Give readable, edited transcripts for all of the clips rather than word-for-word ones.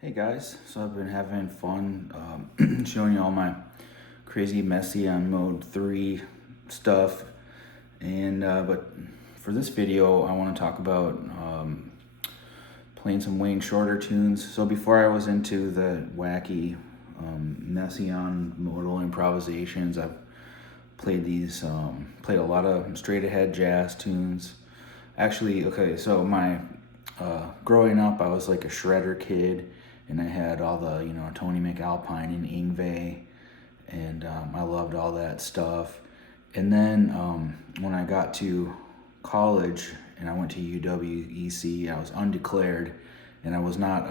Hey guys, so I've been having fun showing you all my crazy messy on mode 3 stuff, and but for this video I want to talk about playing some Wayne Shorter tunes. So before I was into the wacky messy on modal improvisations, I've played a lot of straight ahead jazz tunes. Actually, okay, so my growing up, I was like a shredder kid, and I had all the Tony McAlpine and Yngwie, and I loved all that stuff. And then when I got to college and I went to UWEC, I was undeclared, and I was not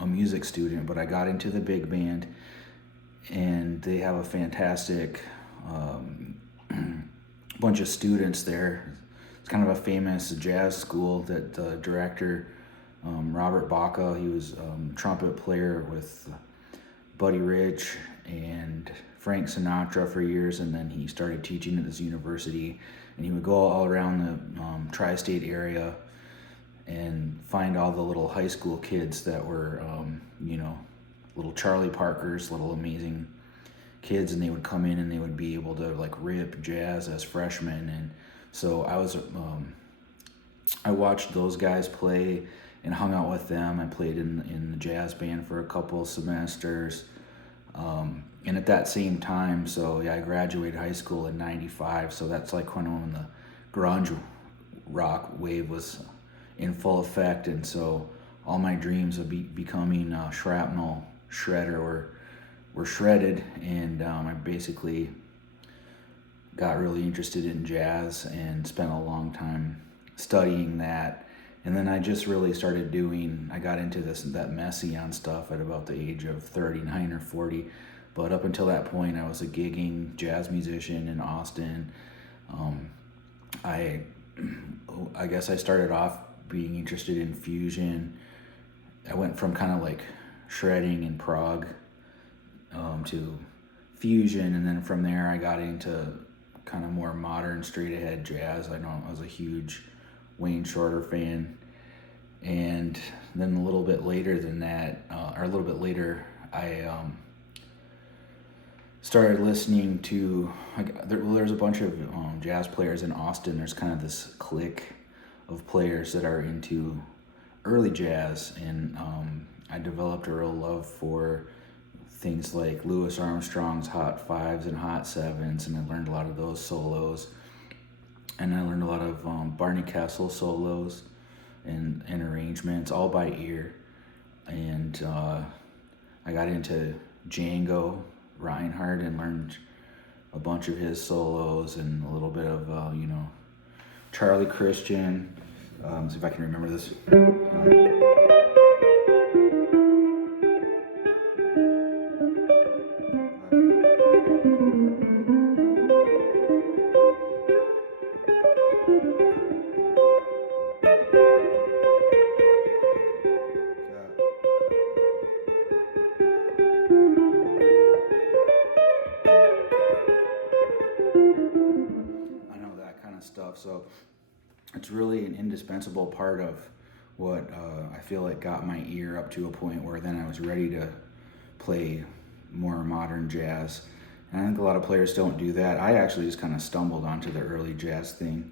a music student, but I got into the big band, and they have a fantastic bunch of students there. It's kind of a famous jazz school that the director, Robert Baca, he was a trumpet player with Buddy Rich and Frank Sinatra for years, and then he started teaching at this university, and he would go all around the tri-state area and find all the little high school kids that were, little Charlie Parkers, little amazing kids, and they would come in and they would be able to like rip jazz as freshmen. And so I watched those guys play and hung out with them. I played in the jazz band for a couple semesters, and at that same time, so yeah, I graduated high school in '95. So that's like when the grunge rock wave was in full effect, and so all my dreams of becoming a shrapnel shredder were shredded, and I basically got really interested in jazz and spent a long time studying that. And then I just really started I got into that messian stuff at about the age of 39 or 40. But up until that point, I was a gigging jazz musician in Austin. I guess I started off being interested in fusion. I went from kind of like shredding in prog to fusion, and then from there I got into kind of more modern straight ahead jazz. I was a huge Wayne Shorter fan, and then a little bit later than that, I started listening to there's a bunch of jazz players in Austin. There's kind of this clique of players that are into early jazz, and I developed a real love for things like Louis Armstrong's Hot Fives and Hot Sevens, and I learned a lot of those solos. And I learned a lot of Barney Kessel solos and arrangements, all by ear. And I got into Django Reinhardt and learned a bunch of his solos and a little bit of, Charlie Christian. See if I can remember this. Stuff. So it's really an indispensable part of what I feel like got my ear up to a point where then I was ready to play more modern jazz. And I think a lot of players don't do that. I actually just kind of stumbled onto the early jazz thing,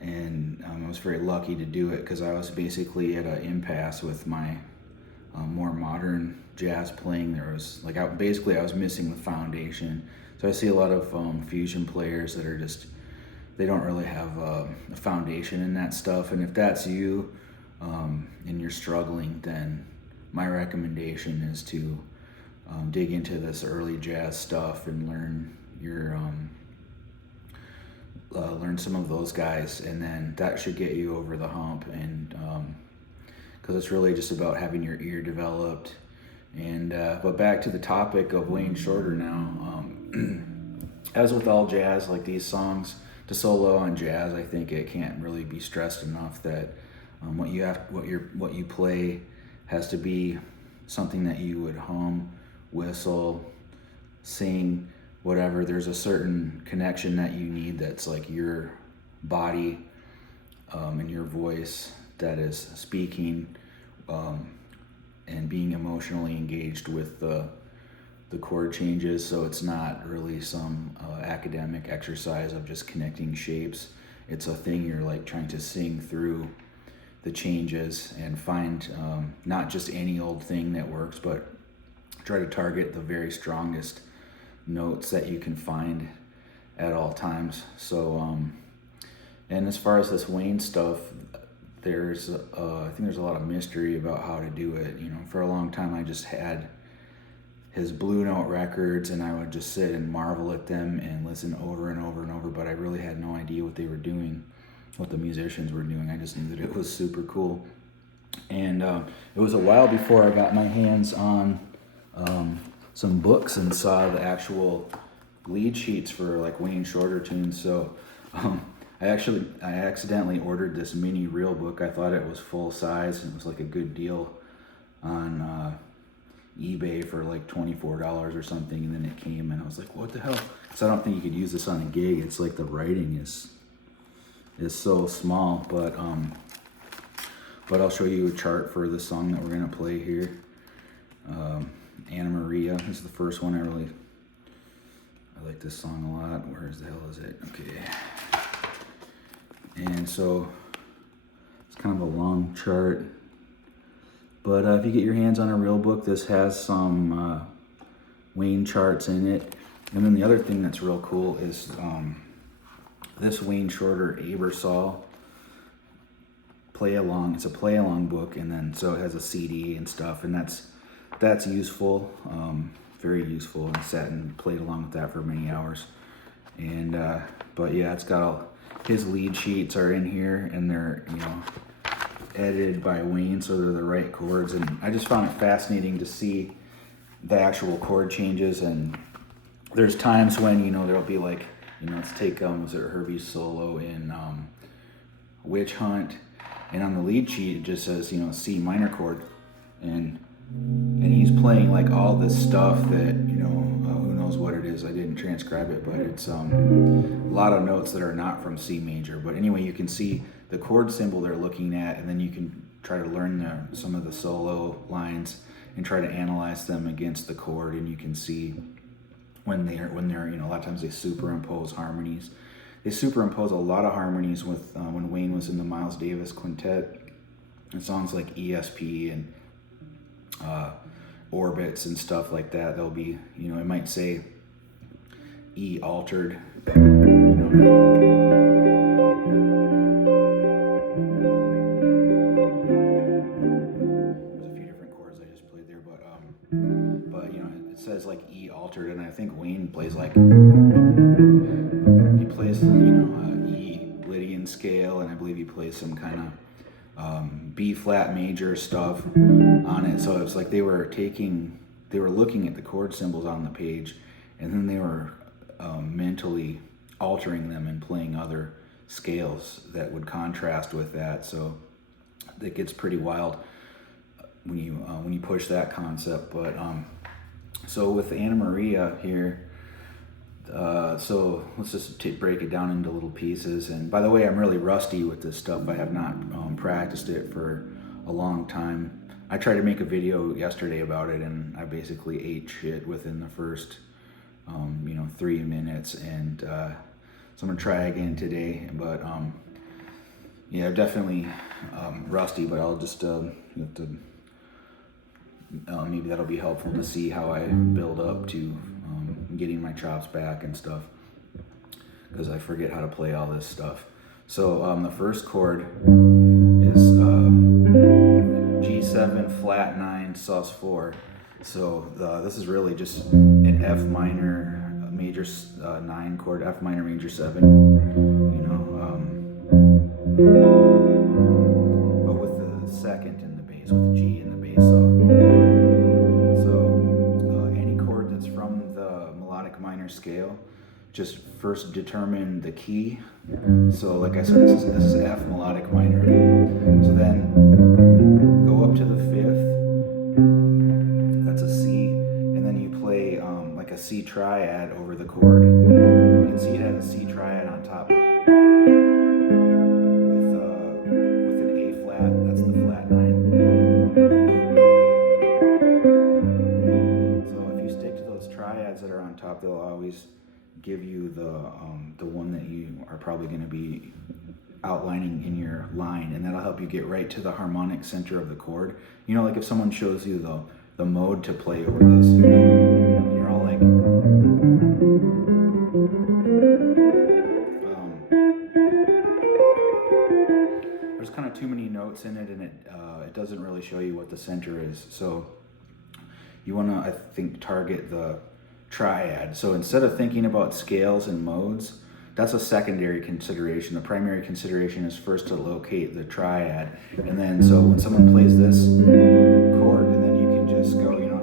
and I was very lucky to do it because I was basically at an impasse with my more modern jazz playing. There was I was missing the foundation. So I see a lot of fusion players that are just, they don't really have a foundation in that stuff. And if that's you and you're struggling, then my recommendation is to dig into this early jazz stuff and learn learn some of those guys, and then that should get you over the hump. And because it's really just about having your ear developed. And but back to the topic of Wayne Shorter now. As with all jazz, like these songs, to solo on jazz, I think it can't really be stressed enough that what you play has to be something that you would hum, whistle, sing, whatever. There's a certain connection that you need that's like your body and your voice that is speaking, and being emotionally engaged with the chord changes. So it's not really some academic exercise of just connecting shapes. It's a thing you're like trying to sing through the changes and find not just any old thing that works, but try to target the very strongest notes that you can find at all times. So and as far as this Wayne stuff, there's I think there's a lot of mystery about how to do it. You know, for a long time I just had his Blue Note records and I would just sit and marvel at them and listen over and over and over, but I really had no idea what they were doing, what the musicians were doing. I just knew that it was super cool. And it was a while before I got my hands on some books and saw the actual lead sheets for like Wayne Shorter tunes. So I accidentally ordered this mini reel book. I thought it was full size and it was like a good deal on eBay for like $24 or something, and then it came and I was like, what the hell? So I don't think you could use this on a gig. It's like the writing is so small, but I'll show you a chart for the song that we're gonna play here. Anna Maria is the first one. I like this song a lot. Where the hell is it? Okay. And so it's kind of a long chart, but if you get your hands on a real book, this has some Wayne charts in it. And then the other thing that's real cool is this Wayne Shorter Abersol play along. It's a play along book, and then so it has a CD and stuff, and that's useful, very useful. And I sat and played along with that for many hours. And but yeah, it's got his lead sheets are in here, and they're, you know, edited by Wayne, so they're the right chords. And I just found it fascinating to see the actual chord changes. And there's times when, you know, there'll be like, you know, let's take was it Herbie's solo in Witch Hunt, and on the lead sheet it just says, you know, C minor chord, and he's playing like all this stuff that, you know, who knows what it is. I didn't transcribe it, but it's a lot of notes that are not from C major. But anyway, you can see the chord symbol they're looking at, and then you can try to learn some of the solo lines and try to analyze them against the chord, and you can see when they're you know, a lot of times they superimpose harmonies. They superimpose a lot of harmonies with when Wayne was in the Miles Davis Quintet, and songs like ESP and Orbits and stuff like that. They'll be, you know, it might say E altered, you know. There's a few different chords I just played there, but you know, it says like E altered, and I think Wayne plays like, he plays, you know, E Lydian scale, and I believe he plays some kind of B flat major stuff on it. So it's like they were looking at the chord symbols on the page, and then they were mentally altering them and playing other scales that would contrast with that. So it gets pretty wild when you push that concept. But so with Anna Maria here, so let's just break it down into little pieces. And by the way, I'm really rusty with this stuff. I have not practiced it for a long time. I tried to make a video yesterday about it, and I basically ate shit within the first 3 minutes. And so I'm gonna try again today. But yeah, definitely rusty. But I'll just have to, maybe that'll be helpful to see how I build up to getting my chops back and stuff, because I forget how to play all this stuff. So the first chord is G7 flat 9 sus 4. So this is really just an F minor major 9 chord, F minor major 7, you know, but with the second in the bass, with the G in the bass. So any chord that's from the melodic minor scale, just first determine the key. So like I said, this is F melodic minor. So then go up to the 5th, that's a C, and then you play like a C triad over the chord. You can see it has a C triad on top with an A flat, that's the flat 9. the one that you are probably going to be outlining in your line, and that'll help you get right to the harmonic center of the chord. You know, like if someone shows you the mode to play over this, and you're all like, there's kind of too many notes in it, and it doesn't really show you what the center is. So you want to, I think, target the triad. So instead of thinking about scales and modes, that's a secondary consideration. The primary consideration is first to locate the triad. And then, so when someone plays this chord, and then you can just go, you know,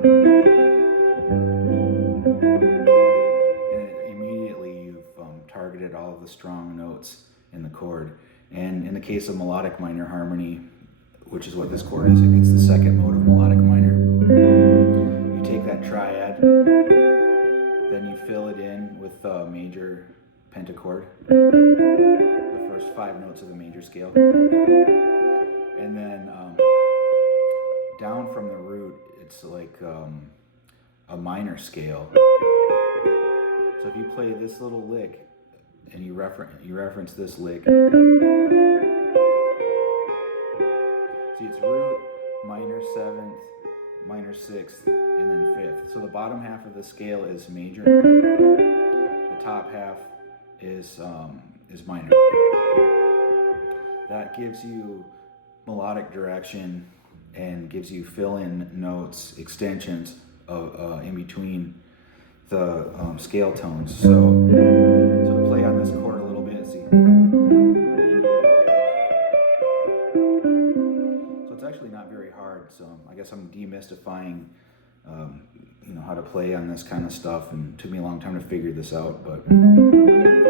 and immediately you've targeted all of the strong notes in the chord. And in the case of melodic minor harmony, which is what this chord is, it's the second mode of melodic minor. You take that triad, then you fill it in with the major pentachord, the first 5 notes of the major scale, and then down from the root, it's like a minor scale. So if you play this little lick and you reference this lick, see, it's root, minor 7th, minor 6th, and then 5th. So the bottom half of the scale is major. The top half is minor. That gives you melodic direction and gives you fill-in notes, extensions of in between the scale tones. So to play on this chord a little bit, see. So it's actually not very hard. So I guess I'm demystifying you know, how to play on this kind of stuff, and it took me a long time to figure this out, but and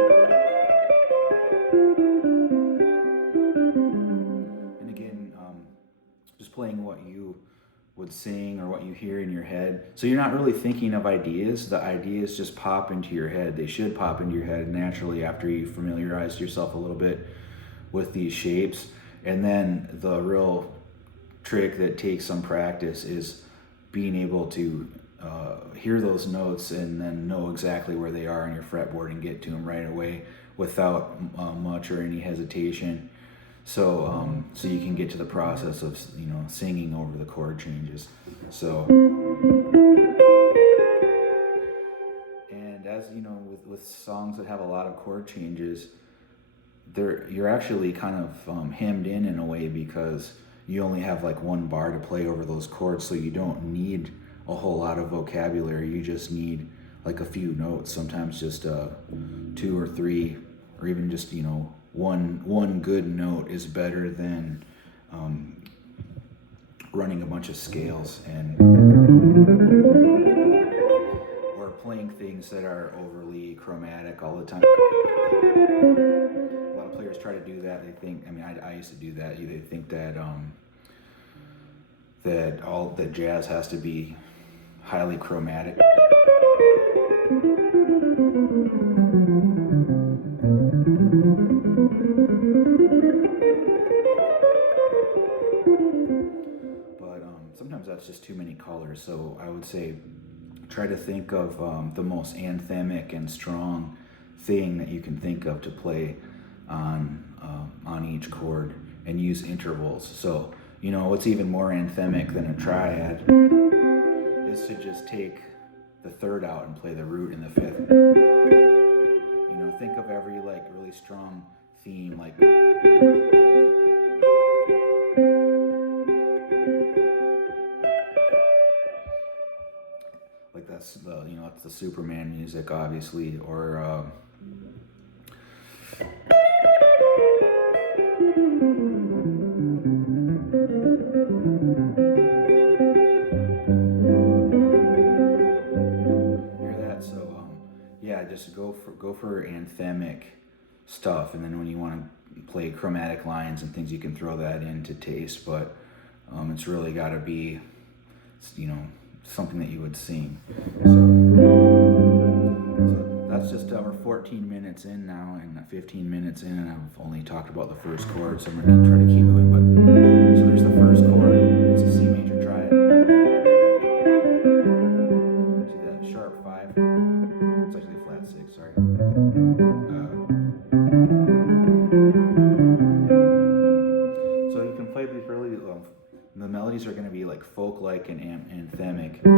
again, just playing what you would sing or what you hear in your head. So you're not really thinking of ideas. The ideas just pop into your head. They should pop into your head naturally after you familiarize yourself a little bit with these shapes. And then the real trick that takes some practice is being able to hear those notes and then know exactly where they are on your fretboard and get to them right away without much or any hesitation. So so you can get to the process of, you know, singing over the chord changes. So, and as you know, with songs that have a lot of chord changes, you're actually kind of hemmed in a way, because you only have like one bar to play over those chords, so you don't need a whole lot of vocabulary. You just need like a few notes, sometimes just 2 or 3, or even just, you know, one good note is better than running a bunch of scales or playing things that are overly chromatic all the time. A lot of players try to do that. They think, I mean, I used to do that. They think that that jazz has to be highly chromatic. But sometimes that's just too many colors. So I would say try to think of the most anthemic and strong thing that you can think of to play on each chord, and use intervals. So, you know, what's even more anthemic than a triad is to just take the 3rd out and play the root in the 5th. You know, think of every like really strong theme, like that's the, you know, that's the Superman music, obviously, or just go for anthemic stuff, and then when you want to play chromatic lines and things, you can throw that in to taste, but it's really got to be, you know, something that you would sing. So that's just we're 14 minutes in now, and 15 minutes in, and I've only talked about the first chord, so I'm going to try to keep moving. But so there's the first chord. It's a C major triad. See that sharp 5? It's actually a flat 6, sorry. melodies are going to be like folk-like and anthemic. I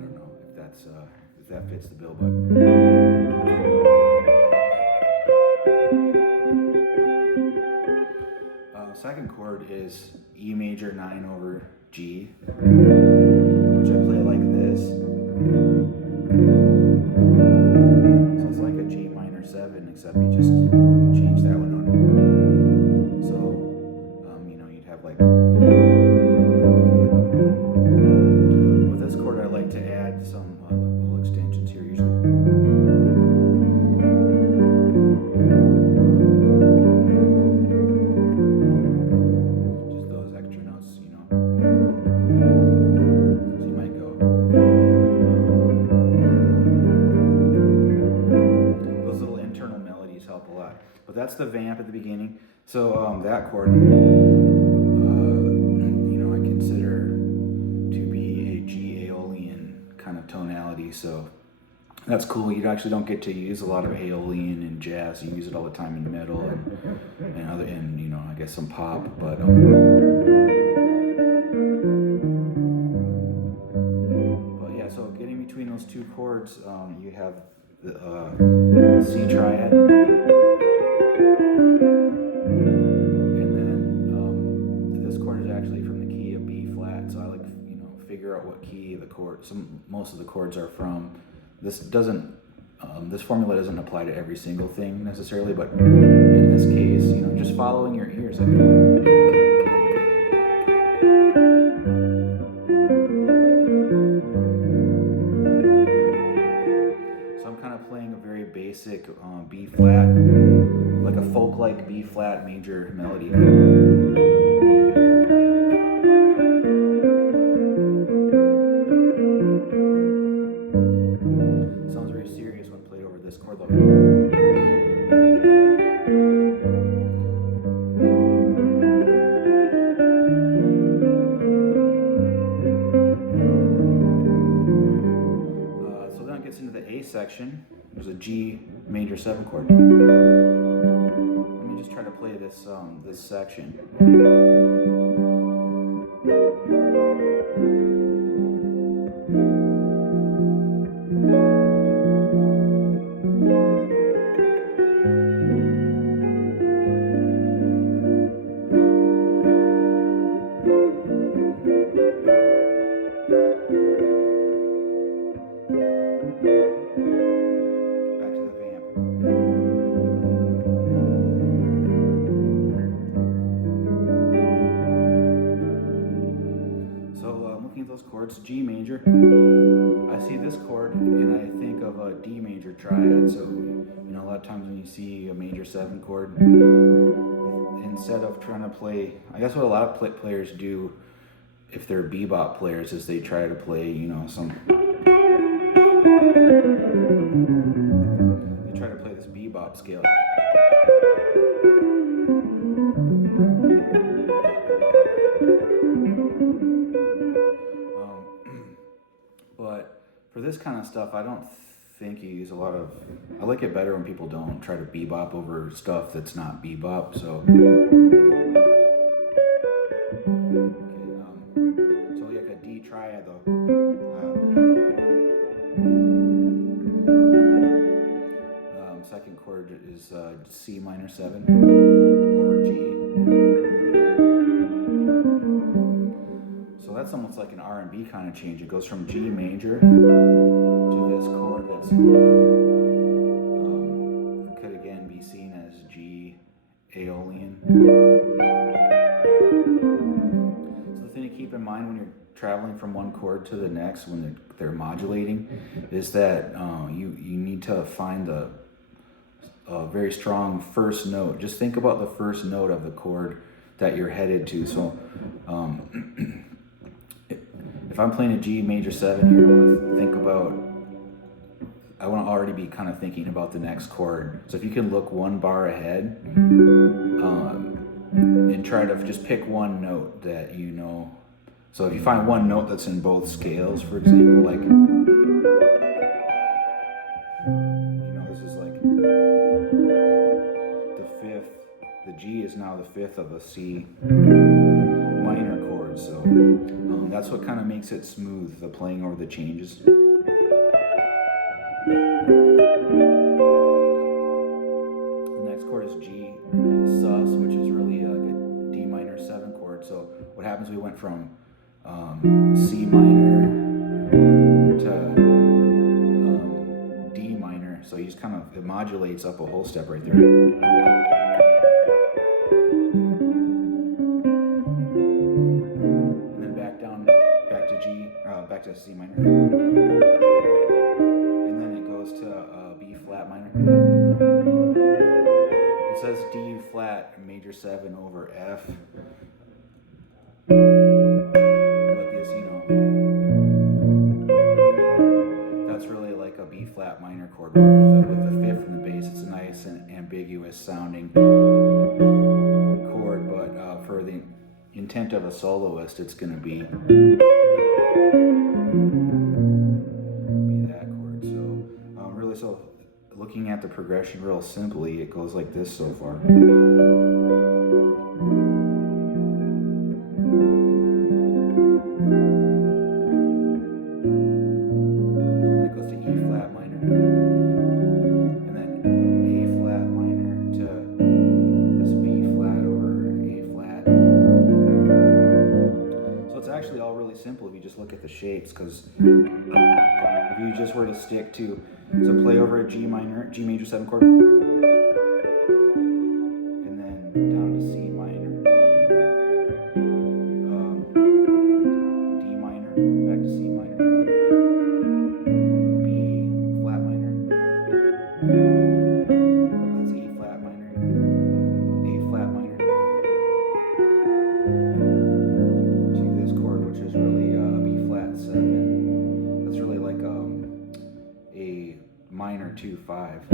don't know if that fits the bill, but second chord is E major 9 over G, which I play like this. So it's like a G minor 7, except you just change that one on. So, you'd have like. With this chord, I like to add some little extensions here usually. But that's the vamp at the beginning. So that chord, I consider to be a G Aeolian kind of tonality. So that's cool. You actually don't get to use a lot of Aeolian in jazz. You use it all the time in metal and other, and I guess some pop. But yeah. So getting between those two chords, you have the C triad. And then this chord is actually from the key of B flat, so I like figure out what key the chord. Most of the chords are from. This doesn't. This formula doesn't apply to every single thing necessarily, but in this case, just following your ears. So I'm kind of playing a very basic B flat. Like a folk-like B flat major melody. Sounds very serious when played over this chord though. So then it gets into the A section. There's a G major 7 chord. Try to play this this section. Back to the vamp. Those chords, G major. I see this chord and I think of a D major triad. So, a lot of times when you see a major 7 chord, instead of trying to play, I guess what a lot of players do, if they're bebop players, is they try to play, some. They try to play this bebop scale. But for this kind of stuff, I don't think you use a lot of. I like it better when people don't try to bebop over stuff that's not bebop. So, so like a D triad though. Second chord is C minor 7 over G. So that's almost like an R&B kind of change. It goes from G major to this chord that's could again be seen as G Aeolian. So the thing to keep in mind when you're traveling from one chord to the next, when they're modulating, is that you need to find a very strong first note. Just think about the first note of the chord that you're headed to. So if I'm playing a G major 7 here, I want to already be kind of thinking about the next chord. So if you can look one bar ahead and try to just pick one note that you know. So if you find one note that's in both scales, for example, like, this is like. the G is now the fifth of a C minor chord, so that's what kind of makes it smooth, the playing over the changes. The next chord is G sus, which is really a good D minor 7 chord. So what happens, we went from C minor to D minor, so you just kind of, it modulates up a whole step right there. And then back down, back to G, back to C minor. And then it goes to B flat minor. It says D flat major 7 over F. But this, that's really like a B flat minor chord with the fifth in the bass. It's a nice and ambiguous sounding chord, but for the intent of a soloist, it's going to be that chord. So really, so looking at the progression real simply, it goes like this so far. Simple if you just look at the shapes, because if you just were to stick to play over a G major 7 chord, and then down to C minor, D minor, back to C minor, B flat minor, that's E flat minor, A flat minor, to this chord, which is really a B flat 7. That's really like a minor 2/5.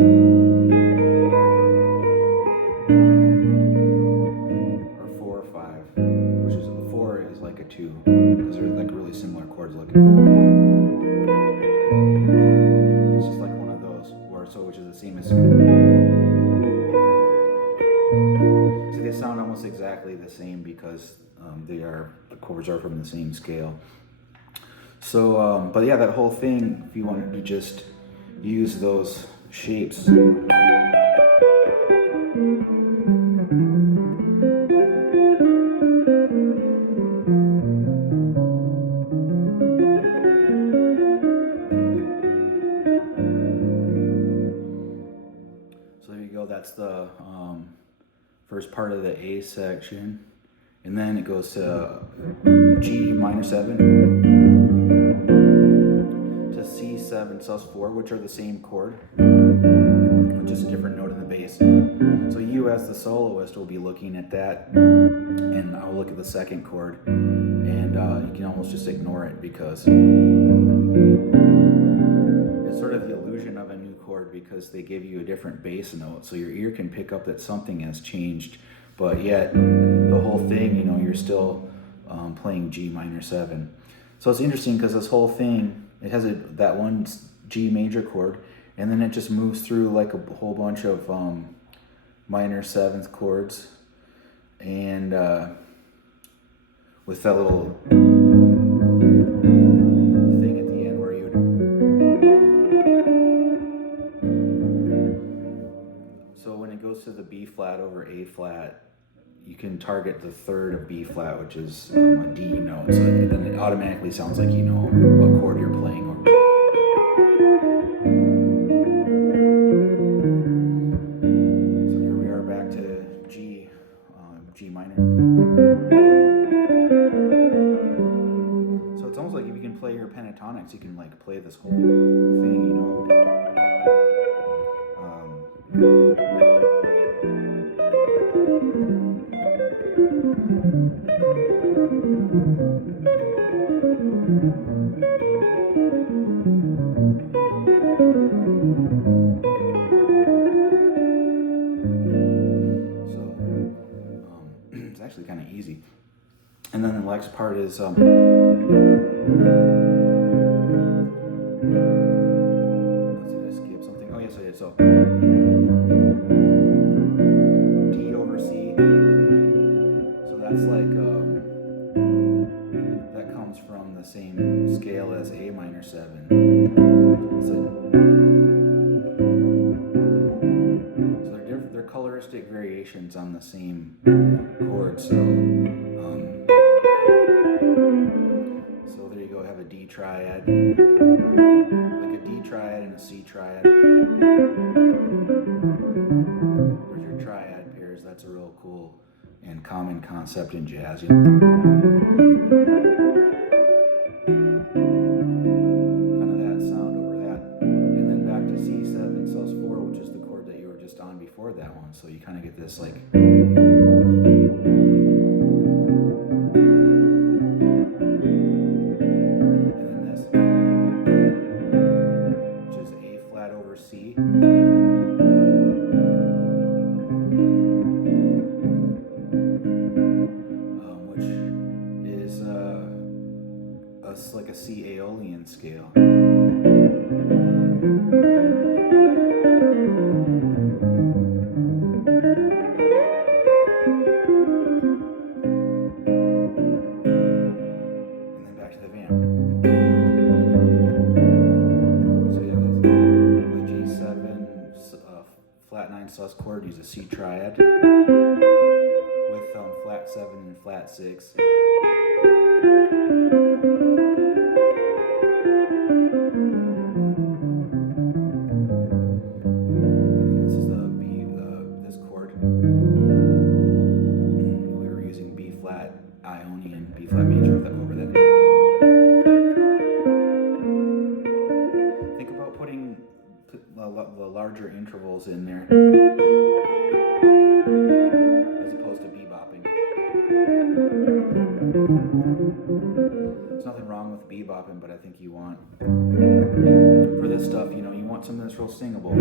Or 4/5, which is a 4 is like a 2, because they're like really similar chords looking. It's just like one of those, which is the same as. So they sound almost exactly the same because the chords are from the same scale. So, but yeah, that whole thing, if you wanted to just use those shapes. So there you go, that's the first part of the A section. And then it goes to G minor 7 to C7 sus 4, which are the same chord, just a different note in the bass. So you as the soloist will be looking at that, and I'll look at the second chord, and you can almost just ignore it because it's sort of the illusion of a new chord, because they give you a different bass note, so your ear can pick up that something has changed, but yet the whole thing, you're still playing G minor 7. So it's interesting because this whole thing, it has that one G major chord, and then it just moves through like a whole bunch of minor 7th chords, and with that little thing at the end where you'd. So when it goes to the B flat over A flat, you can target the third of B flat, which is a D note. So then it automatically sounds like you know what chord you're playing. So here we are back to G minor. So it's almost like if you can play your pentatonics, you can like play this whole thing, It's actually kind of easy. And then the next part is let's see, did I skip something? Oh yes, I did. So D over C, So they're coloristic variations on the same chord. So there you go. Have a D triad, like a D triad and a C triad. There's your triad pairs. That's a real cool and common concept in jazz. Kind of that sound over that, and then back to C7 sus4, which is the chord that you were just on before that one. So you kind of get this like. C. Which is like a C Aeolian scale. And then back to the vamp. Flat 9 sus chord, use a C triad with flat 7 and flat 6. And then this is the B, this chord. We were using B flat Ionian, B flat major over that. Think about putting the larger intervals in there as opposed to bebopping. There's nothing wrong with bebopping, but I think you want, for this stuff, you want something that's real singable.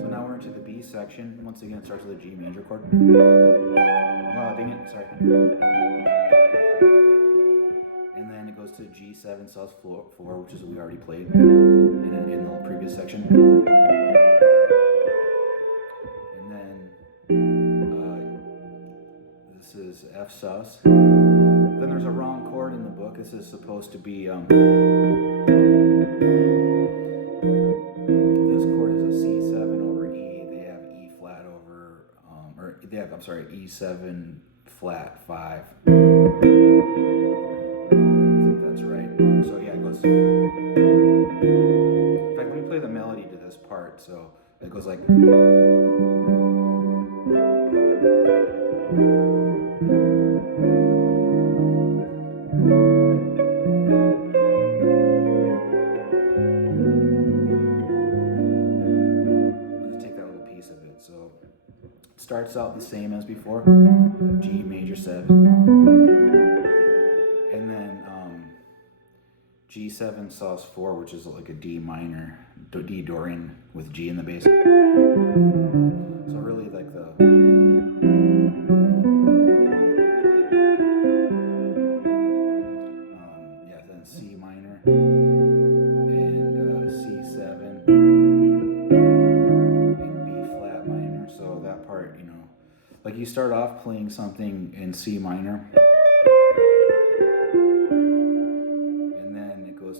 So now we're into the B section. Once again, it starts with a G major chord. Oh, dang it, sorry. And then it goes to G7 sus4, which is what we already played in the previous section. And then this is F sus. Then there's a wrong chord in the book. This is supposed to be this chord is a C7 over E. They have E flat over E7 flat 5. I think that's right. So yeah, it goes. In fact, let me play the melody to this part. So it goes like. Let's take that little piece of it. So it starts out the same as before. G major 7. And then G7 sus4, which is like a D minor, D Dorian with G in the bass. So really like the. Then C minor and C7 and B flat minor. So that part, like you start off playing something in C minor.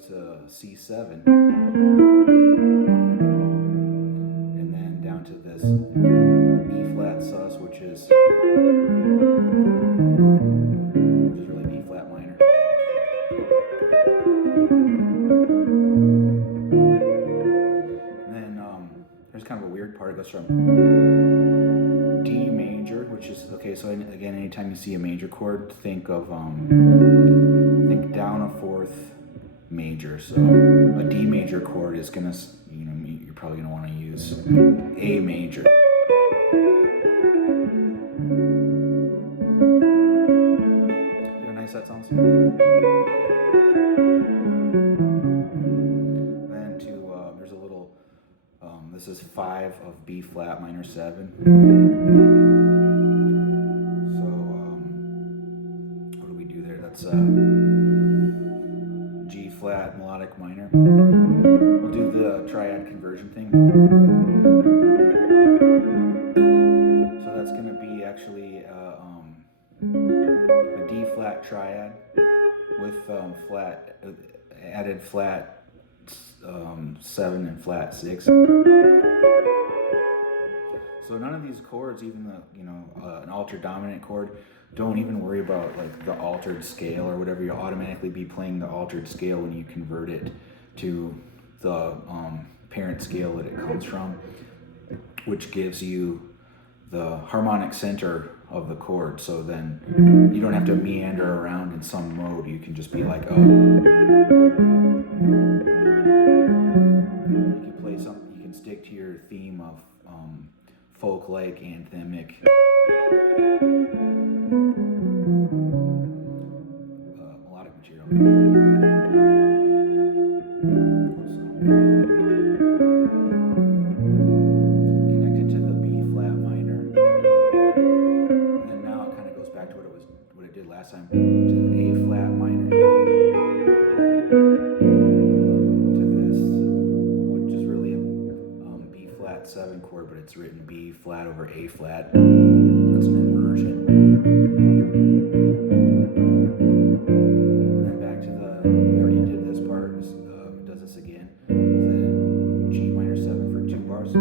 To C7 and then down to this E flat sus, which is really B flat minor. And then there's kind of a weird part. It goes from D major, which is okay. So again, anytime you see a major chord, think of think down a fourth major. So a D major chord is gonna, you're probably gonna want to use A major. See how nice that sounds? Then there's a little. This is 5 of B flat minor 7. So what do we do there? That's G flat melodic minor. We'll do the triad conversion thing. So that's going to be actually a D flat triad with added flat 7 and flat 6. So none of these chords, even an altered dominant chord, don't even worry about like the altered scale or whatever. You'll automatically be playing the altered scale when you convert it to the parent scale that it comes from, which gives you the harmonic center of the chord. So then you don't have to meander around in some mode. You can just be like, oh. You can play something. You can stick to your theme of folk-like, anthemic. Melodic material. Connected to the B flat minor. And then now it kind of goes back to what it did last time. To the A flat minor. To this, which is really a B flat 7 chord, but it's written B flat over A flat. That's an inversion. And then back to we already did this part, it does this again. The G minor 7 for 2 bars. To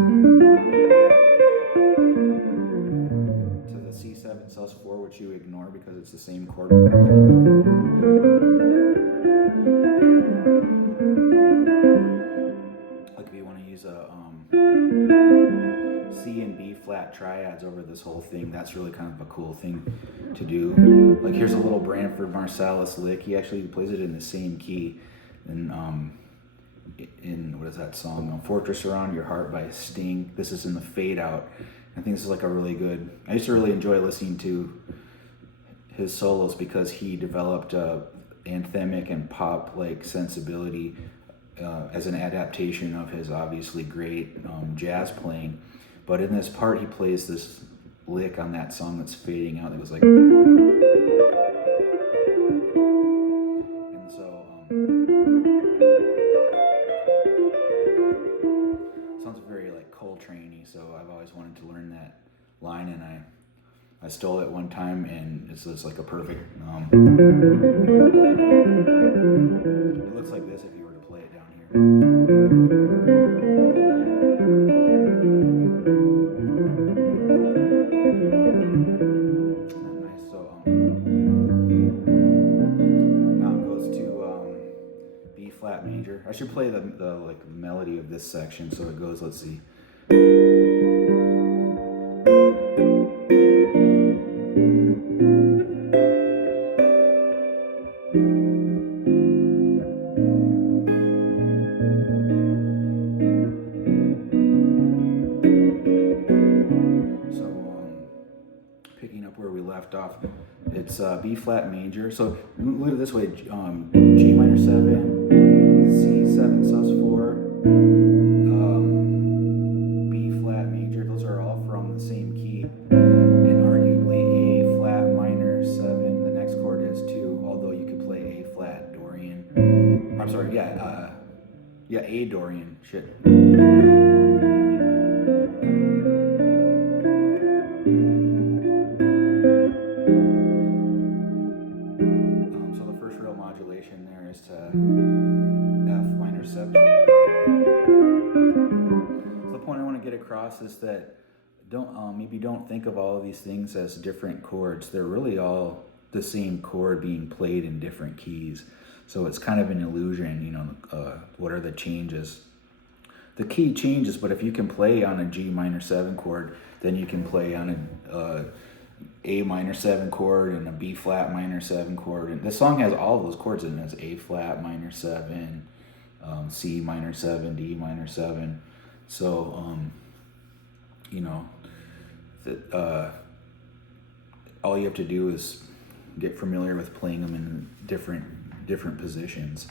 the C7 sus4, which you ignore because it's the same chord. Like if you want to use a C and B flat triads over this whole thing, that's really kind of a cool thing to do. Like here's a little Branford Marsalis lick. He actually plays it in the same key in what is that song? Fortress Around Your Heart by Sting. This is in the fade out. I think this is like a really good. I used to really enjoy listening to his solos because he developed a anthemic and pop like sensibility as an adaptation of his obviously great jazz playing. But in this part, he plays this lick on that song that's fading out. It was like, and so sounds very like Coltrane-y. So I've always wanted to learn that line, and I stole it one time, and it's just like a perfect. It looks like this if you were to play it down here. Flat major. I should play the like melody of this section. So it goes. Let's see. So picking up where we left off, it's B flat major. So look at it this way: G minor 7. C7 sus4, B flat major, those are all from the same key, and arguably A flat minor 7, the next chord is 2, although you could play A flat Dorian, I'm sorry, A Dorian, shit. So the first real modulation there is to F minor 7. So the point I want to get across is that don't think of all of these things as different chords. They're really all the same chord being played in different keys. So it's kind of an illusion, what are the changes? The key changes, but if you can play on a G minor 7 chord, then you can play on a minor 7 chord and a B flat minor 7 chord. And this song has all of those chords in it. It has A flat minor 7, C minor 7, D minor 7. So, all you have to do is get familiar with playing them in different positions.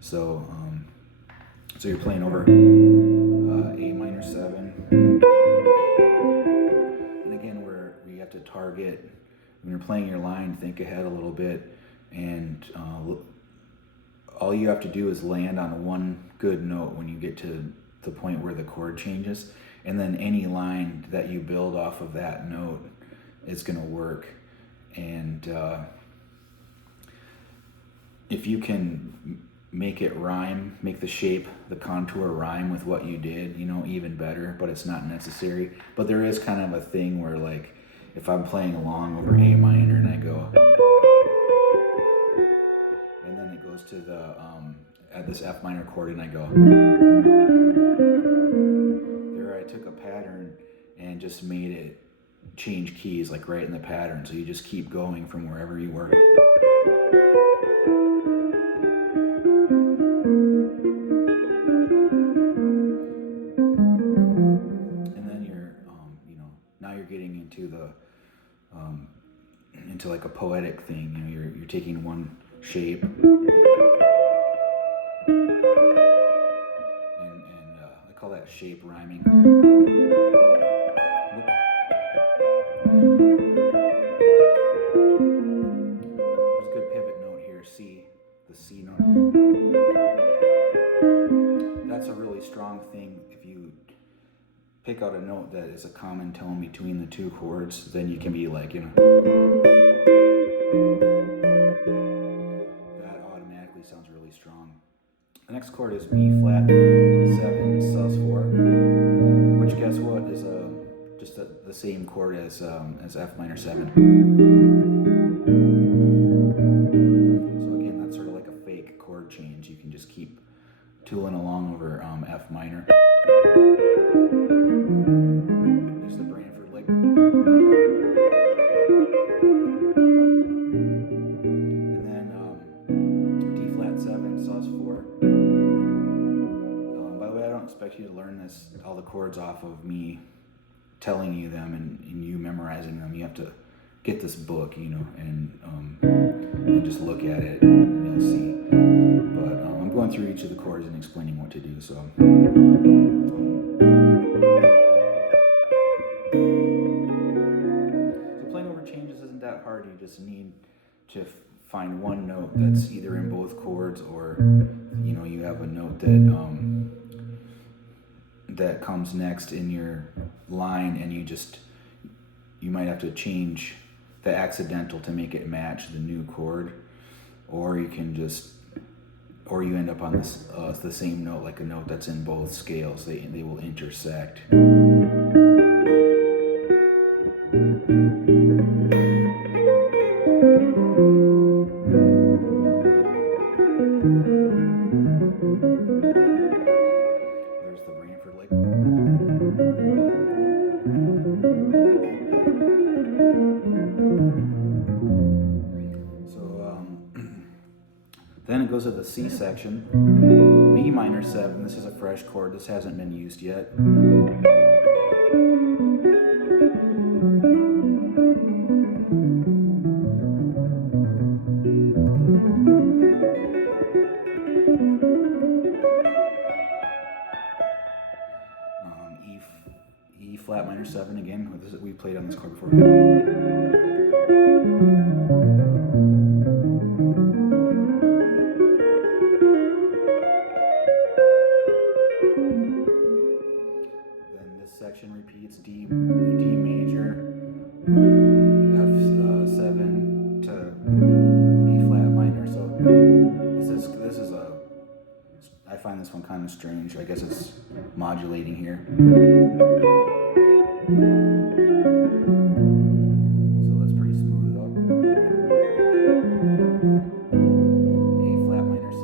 So, so you're playing over A minor 7. And again, where you have to target, when you're playing your line, think ahead a little bit, and all you have to do is land on one good note when you get to the point where the chord changes, and then any line that you build off of that note is going to work. And if you can make it rhyme, make the shape, the contour rhyme with what you did, even better, but it's not necessary. But there is kind of a thing where, like, if I'm playing along over A minor and I go, and then it goes to the, at this F minor chord and I go, there I took a pattern and just made it change keys, like right in the pattern. So you just keep going from wherever you were. And then you're, now you're getting into the, into like a poetic thing. You're taking one shape and I call that shape rhyming. There's a good pivot note here, C, the C note. That's a really strong thing. If you pick out a note that is a common tone between the two chords, then you can be like, that automatically sounds really strong. The next chord is B flat 7 sus 4, which guess what is just the same chord as F minor 7. So again, that's sort of like a fake chord change. You can just keep tooling along over F minor. Use the Branford lick. And then D flat 7 sus 4. By the way, I don't expect you to learn all the chords off of me telling you them and you memorizing them. You have to get this book, and just look at it and you'll see. But I'm going through each of the chords and explaining what to do. So playing over changes isn't that hard. You just need to find one note that's either in both chords, or you have a note that comes next in your line, and you might have to change the accidental to make it match the new chord, or you end up on this the same note, like a note that's in both scales. They will intersect. There's the Branford lick. Then it goes to the C section, B minor 7. This is a fresh chord. This hasn't been used yet. E flat minor 7 again. We played on this chord before. Section repeats D major, F7 to B flat minor. So this is I find this one kind of strange. I guess it's modulating here. So that's pretty smooth though. A flat minor 7.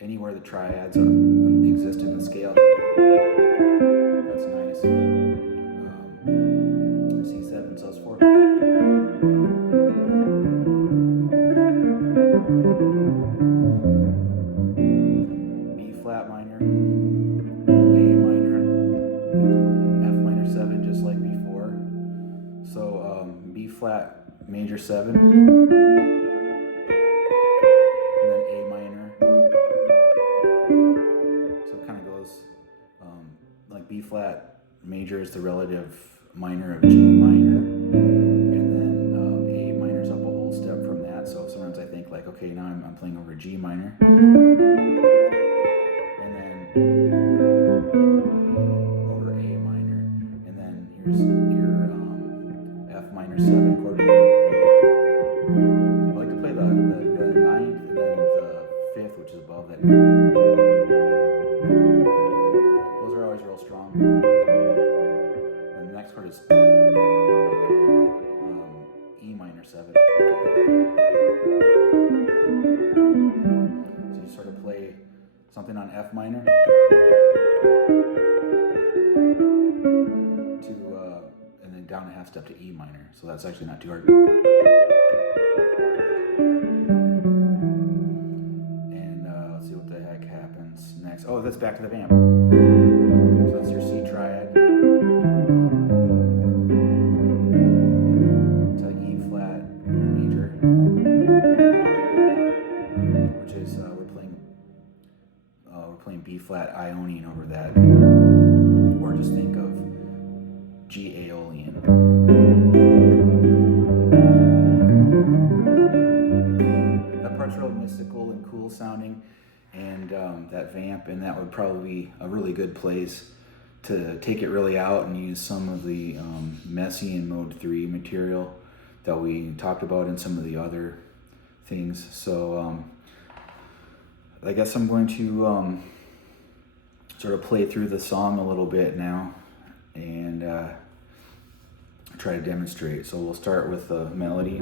Anywhere the triads exist in the scale. That's nice. C7 sus 4. B flat minor, A minor, F minor 7, just like before. So B flat major 7. B flat major is the relative minor of G minor, and then A minor's up a whole step from that. So sometimes I think like, okay, now I'm playing over G minor, and then minor 7 chord. I like to play the ninth and then the fifth, which is above that. Those are always real strong. And the next chord is E minor 7. So you sort of play something on F minor to and then down a half step to E minor. So that's actually not too hard. And let's see what the heck happens next. Oh, that's back to the vamp. So that's your C triad. To E flat major, which is we're playing B flat Ionian over that, or just think of G Aeolian. That part's real mystical and cool sounding, and that vamp, and that would probably be a really good place to take it really out and use some of the Messiaen Mode 3 material that we talked about in some of the other things. So I guess I'm going to sort of play through the song a little bit now and try to demonstrate. So we'll start with the melody.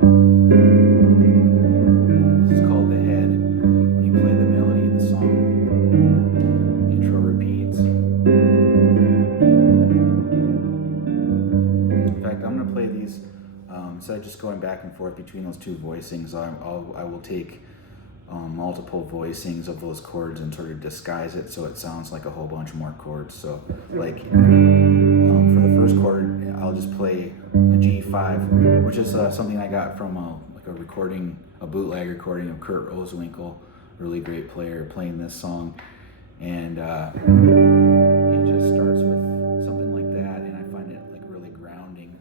This is called the head. When you play the melody of the song, intro repeats. In fact, I'm going to play these instead of just going back and forth between those two voicings. I will take multiple voicings of those chords and sort of disguise it so it sounds like a whole bunch more chords. So like for the first chord, I'll just play a G5, which is something I got from a bootleg recording of Kurt Oswinkel, really great player, playing this song. And it just starts with something like that, and I find it like really grounding.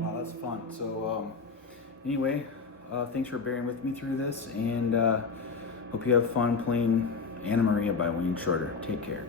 Wow, that's fun. So anyway, thanks for bearing with me through this, and hope you have fun playing Anna Maria by Wayne Shorter. Take care.